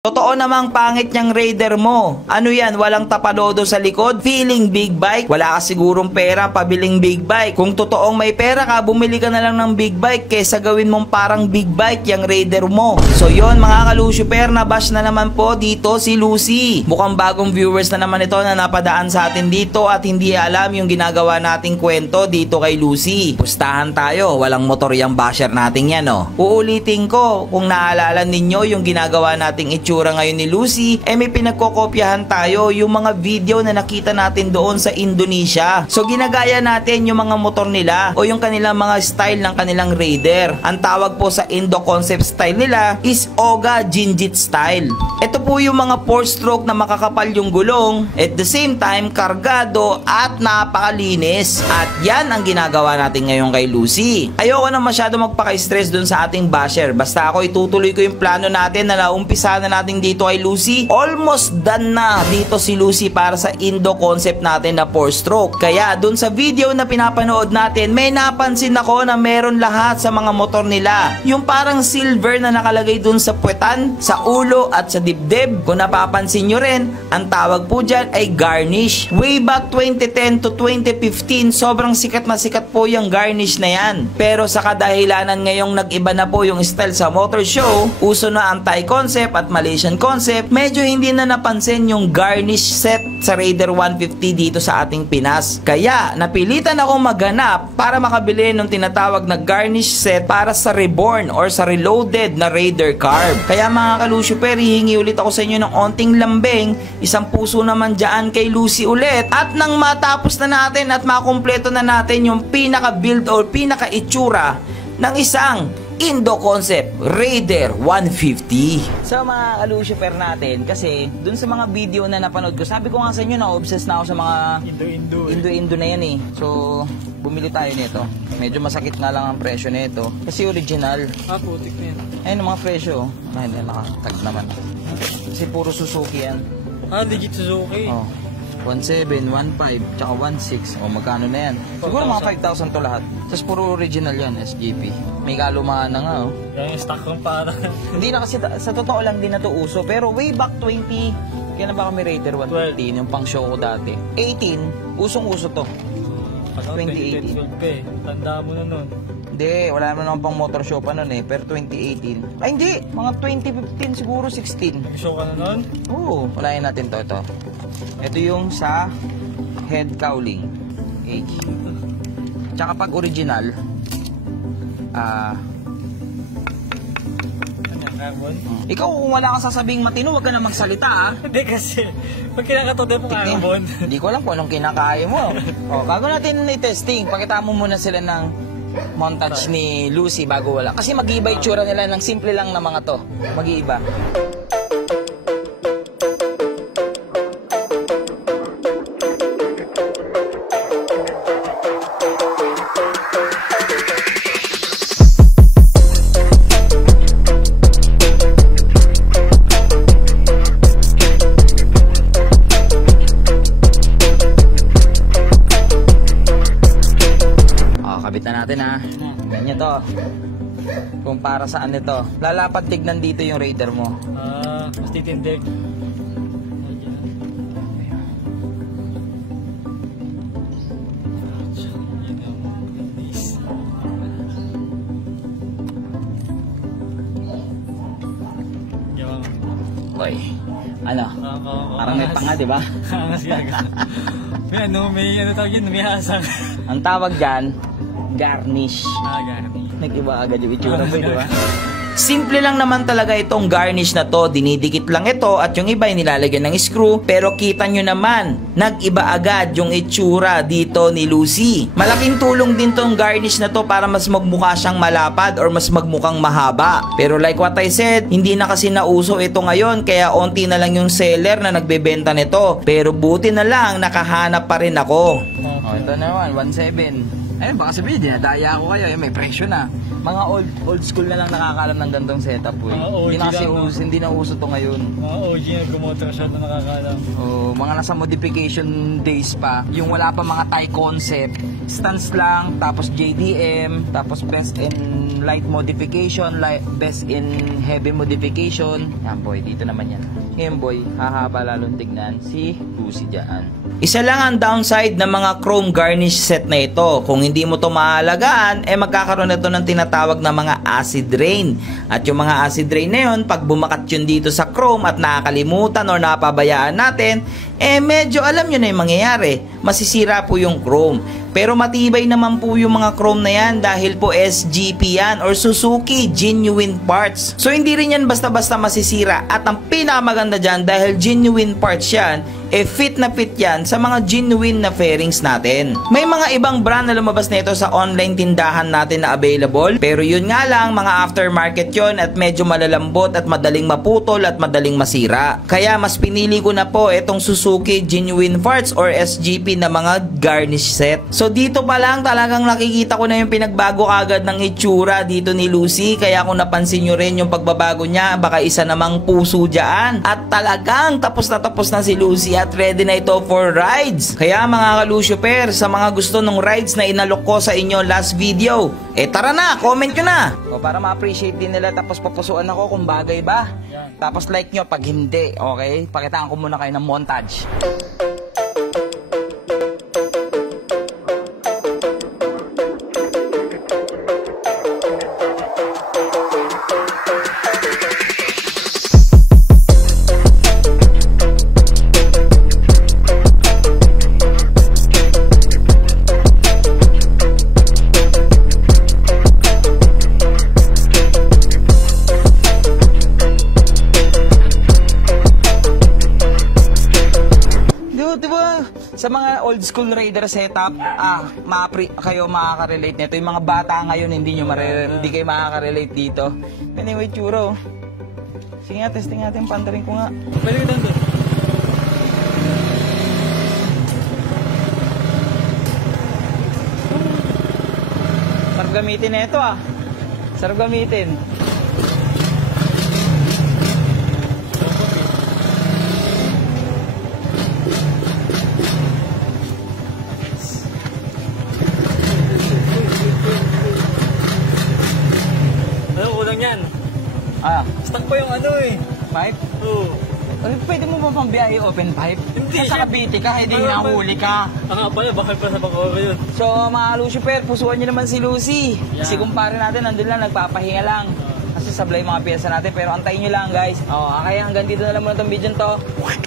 Totoo namang pangit niyang Raider mo. Ano yan, walang tapalodo sa likod? Feeling big bike? Wala ka sigurong pera pabiling big bike. Kung totoong may pera ka, bumili ka na lang ng big bike kesa gawin mong parang big bike yung Raider mo. So yon mga kalusyuper, nabash na naman po dito si Lucy. Mukhang bagong viewers na naman ito na napadaan sa atin dito at hindi alam yung ginagawa nating kwento dito kay Lucy. Pustahan tayo, walang motor yung basher natin yan Uulitin ko, kung naalala ninyo yung ginagawa nating itsura ngayon ni Lucy, may pinagkokopyahan tayo yung mga video na nakita natin doon sa Indonesia. So ginagaya natin yung mga motor nila o yung kanilang mga style ng kanilang Raider. Ang tawag po sa Indo concept style nila is Oga Jinjit style. Ito po yung mga 4-stroke na makakapal yung gulong, at the same time kargado at napakalinis. At yan ang ginagawa natin ngayon kay Lucy. Ayoko na masyado magpaka-stress dun sa ating basher. Basta ako itutuloy ko yung plano natin na naumpisa na natin dito kay Lucy. Almost done na dito si Lucy para sa Indo concept natin na 4-stroke. Kaya dun sa video na pinapanood natin, may napansin ako na meron lahat sa mga motor nila. Yung parang silver na nakalagay dun sa puwetan, sa ulo at sa dibdib. Kung napapansin nyo rin, ang tawag po dyan ay garnish. Way back 2010 to 2015, sobrang sikat na sikat po yung garnish na yan. Pero sa kadahilanan ngayong nag-iba na po yung style sa motor show, uso na ang Thai concept at Malaysian concept, medyo hindi na napansin yung garnish set sa Raider 150 dito sa ating Pinas. Kaya napilitan akong maghanap para makabili ng tinatawag na garnish set para sa reborn or sa reloaded na Raider carb. Kaya mga kalusyuper, hihingi ulit ako sa inyo ng onting lambing, isang puso naman dyan kay Lucy ulit. At nang matapos na natin at makumpleto na natin yung pinaka build or pinaka itsura ng isang Indo concept Raider 150. So mga kalusyuper natin, kasi dun sa mga video na napanood ko, sabi ko nga sa inyo na obsessed na ako sa mga Indo na yan So bumili tayo nito. Medyo masakit nga lang ang presyo nito kasi original. Putik na yan. Ayun mga presyo. Ayun, nakatag naman. Kasi puro Suzuki yan. Legit Suzuki. 1.7, 1.5, tsaka 1.6. Magkano na yan? Siguro mga 5,000 to lahat. Tapos puro original yan, SGP. May kalumaan na nga Yung stock kong para. Hindi na kasi, sa totoo lang din na to uso. Pero way back 20, kailan ba kami Raider 150, yung pang show ko dati. 18, usong-uso to. 2018. Tanda mo na nun. Hindi, wala naman pang motor show pa nun pero 2018. Ay hindi, mga 2015 siguro, 16. Nag-show ka na nun? Oo, walain natin to. Ito yung sa head cowling age. Tsaka pag original, carbon? Ikaw kung wala kang sasabing matino, wag ka na magsalita Hindi kasi, pag kinakatote mo carbon. Hindi ko alam kung anong kinakaya mo. Bago natin i-testing, pakita mo muna sila ng montage ni Lucy bago wala. Kasi mag-iiba itsura nila ng simple lang na mga to. Mag-iiba. Kabitan natin ganyan to. Kung para saan ito. Lalapad tignan dito yung Raider mo. Mas titindig. Boy, ano? Parang may panga, di ba? Angas gaga. May ano tawag yun, may hasang. Ang tawag dyan, garnish. Garnish. Nag-iba agad yung itsura mo, di ba? Simple lang naman talaga itong garnish na to. Dinidikit lang ito at yung iba ay nilalagyan ng screw. Pero kita nyo naman, nag-iba agad yung itsura dito ni Lucy. Malaking tulong din tong garnish na to para mas magmukha siyang malapad or mas magmukhang mahaba. Pero like what I said, hindi na kasi nauso ito ngayon, kaya onti na lang yung seller na nagbebenta nito. Pero buti na lang, nakahanap pa rin ako. Ito naman, 1.7. Ayun, baka sabihin, dinadaya ako kayo. May presyo na. Mga old school na lang nakakaalam ng gantong setup, boy. Hindi na kasi hindi na uso to ngayon. Mga OG na gumotor shot na nakakaalam. Oh, mga nasa modification days pa. Yung wala pa mga Thai concept. Stance lang, tapos JDM, tapos best in light modification, best in heavy modification. Yan, boy. Dito naman yan. Ngayon, boy, hahaba lalong tignan si Lucy dyan. Isa lang ang downside ng mga chrome garnish set na ito. Kung hindi mo to maalagaan, magkakaroon na ito ng tinatawag na mga acid rain. At yung mga acid rain na yun, pag bumakat yun dito sa chrome at nakakalimutan o napabayaan natin, medyo alam nyo na yung mangyayari. Masisira po yung chrome. Pero matibay naman po yung mga chrome na yan dahil po SGP yan or Suzuki Genuine Parts. So hindi rin yan basta-basta masisira. At ang pinakamaganda dyan dahil genuine parts yan, fit na fit yan sa mga genuine na fairings natin. May mga ibang brand na lumabas nito sa online tindahan natin na available, pero yun nga lang, mga aftermarket yun at medyo malalambot at madaling maputol at madaling masira. Kaya mas pinili ko na po itong Suzuki Genuine Parts or SGP na mga garnish set. So dito pa lang talagang nakikita ko na yung pinagbago agad ng itsura dito ni Lucy, kaya kung napansin nyo rin yung pagbabago niya, baka isa namang puso dyan. At talagang tapos na si Lucy at ready na ito for rides. Kaya mga kalusyoper, sa mga gusto ng rides na inalok ko sa inyo last video, tara na, comment nyo na. O, para ma-appreciate din nila, tapos papusuan ako kung bagay ba. Tapos like nyo pag hindi, okay? Pakitaan ko muna kayo ng montage. Sa mga old school Raider setup, kayo makaka-relate nito. Yung mga bata ngayon, hindi kayo makaka-relate dito. Anyway, churo. Sige nga, testing natin, pandarin ko nga. Pwede ko doon. Sarap gamitin na ito Sarap gamitin. Yan. Stuck pa yung pipe? Oo. Pwede mo ba pambiyahe open pipe? Hindi. Sa Cavite ka, hindi nahuli ka. Pala, bakit pa sa Bacoor yun? So mga Lucifer, pusuan nyo naman si Lucy. Yeah. Kasi kumpare natin, nandun lang, nagpapahinga lang. Kasi sablay mga pyesa natin, pero antayin nyo lang guys. Kaya hanggang dito na lang muna itong video to.